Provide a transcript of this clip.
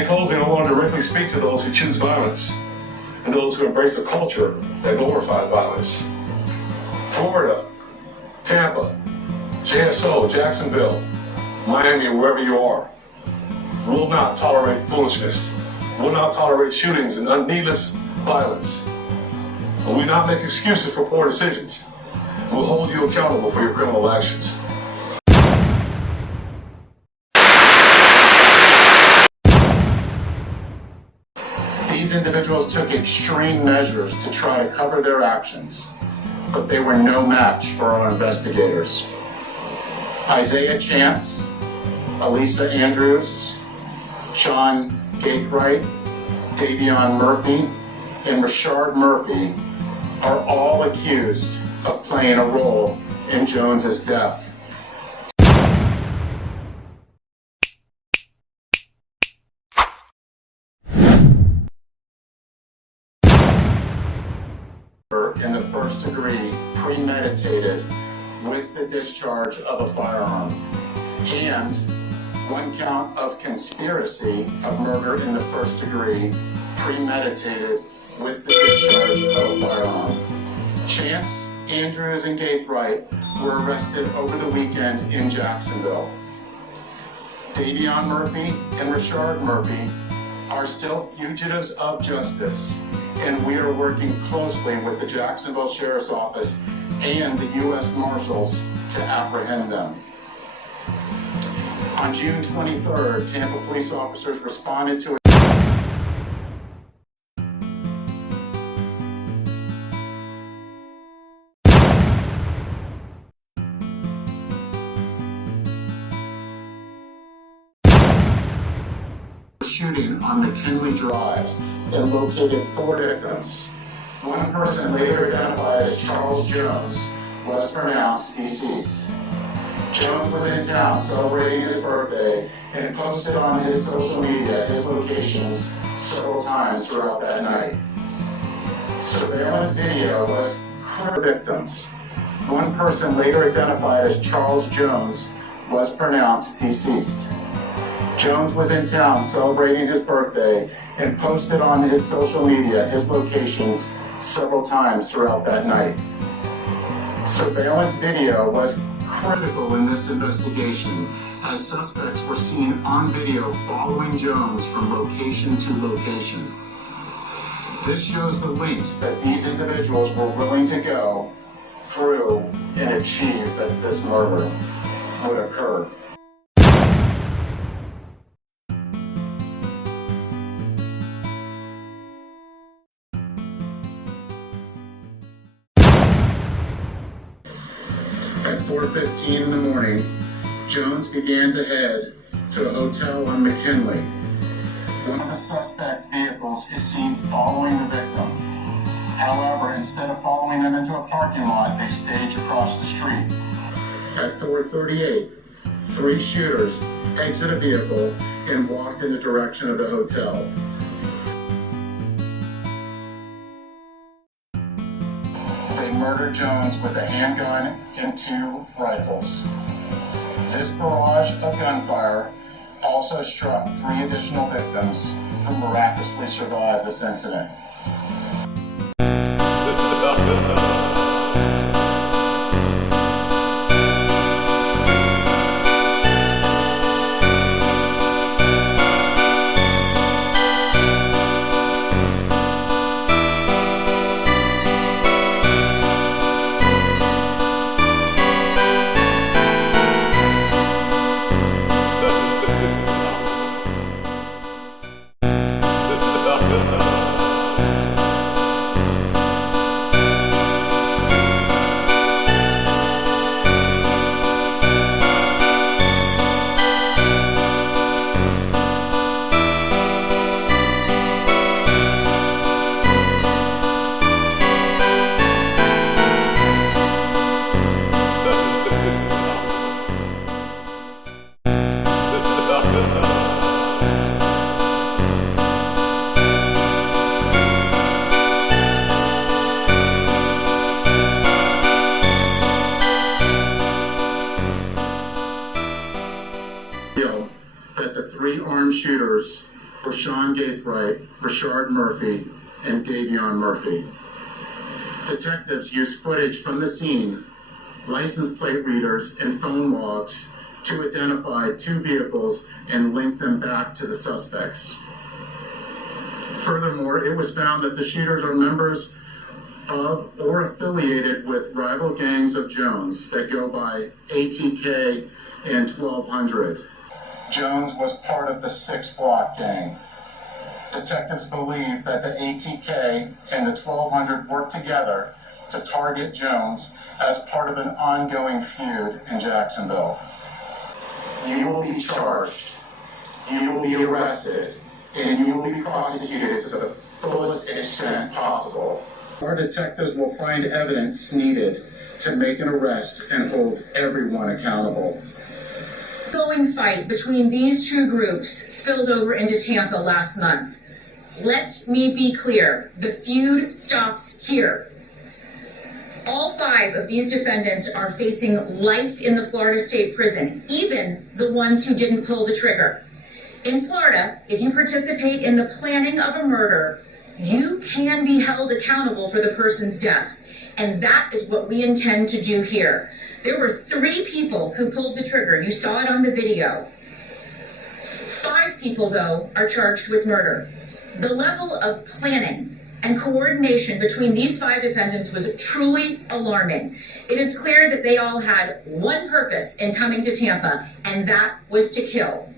In closing, I want to directly speak to those who choose violence and those who embrace a culture that glorifies violence. Florida, Tampa, JSO, Jacksonville, Miami, wherever you are, will not tolerate foolishness, will not tolerate shootings and needless violence. We will not make excuses for poor decisions. We'll hold you accountable for your criminal actions. These individuals took extreme measures to try to cover their actions, but they were no match for our investigators. Isaiah Chance, Elisa Andrews, Sean Gaithright, Davion Murphy, and Rashard Murphy are all accused of playing a role in Jones's death. In the first degree, premeditated with the discharge of a firearm, and one count of conspiracy of murder in the first degree, premeditated with the discharge of a firearm. Chance, Andrews, and Gaithright were arrested over the weekend in Jacksonville. Davion Murphy and Rashard Murphy are still fugitives of justice, and we are working closely with the Jacksonville Sheriff's Office and the U.S. Marshals to apprehend them. On June 23rd, Tampa police officers responded to a shooting on McKinley Drive and located 4 victims. One person, later identified as Charles Jones, was pronounced deceased. Jones was in town celebrating his birthday and posted on his social media his locations several times throughout that night. Surveillance video was clear victims. One person, later identified as Charles Jones, was pronounced deceased. Jones was in town celebrating his birthday and posted on his social media his locations several times throughout that night. Surveillance video was critical in this investigation, as suspects were seen on video following Jones from location to location. This shows the lengths that these individuals were willing to go through and achieve that this murder would occur. At 4:15 in the morning, Jones began to head to a hotel on McKinley. One of the suspect vehicles is seen following the victim. However, instead of following them into a parking lot, they stage across the street. At 4:38, 3 shooters exit a vehicle and walked in the direction of the hotel. They murdered Jones with a handgun and 2 rifles. This barrage of gunfire also struck 3 additional victims who miraculously survived this incident. Rashawn Gaithright, Rashard Murphy, and Davion Murphy. Detectives used footage from the scene, license plate readers, and phone logs to identify 2 vehicles and link them back to the suspects. Furthermore, it was found that the shooters are members of or affiliated with rival gangs of Jones that go by ATK and 1200. Jones was part of the 6 Block gang. Detectives believe that the ATK and the 1200 worked together to target Jones as part of an ongoing feud in Jacksonville. You will be charged, you will be arrested, and you will be prosecuted to the fullest extent possible. Our detectives will find evidence needed to make an arrest and hold everyone accountable. The ongoing fight between these 2 groups spilled over into Tampa last month. Let me be clear, the feud stops here. All 5 of these defendants are facing life in the Florida State Prison, even the ones who didn't pull the trigger. In Florida, if you participate in the planning of a murder, you can be held accountable for the person's death. And that is what we intend to do here. There were 3 people who pulled the trigger. You saw it on the video. 5 people, though, are charged with murder. The level of planning and coordination between these 5 defendants was truly alarming. It is clear that they all had one purpose in coming to Tampa, and that was to kill.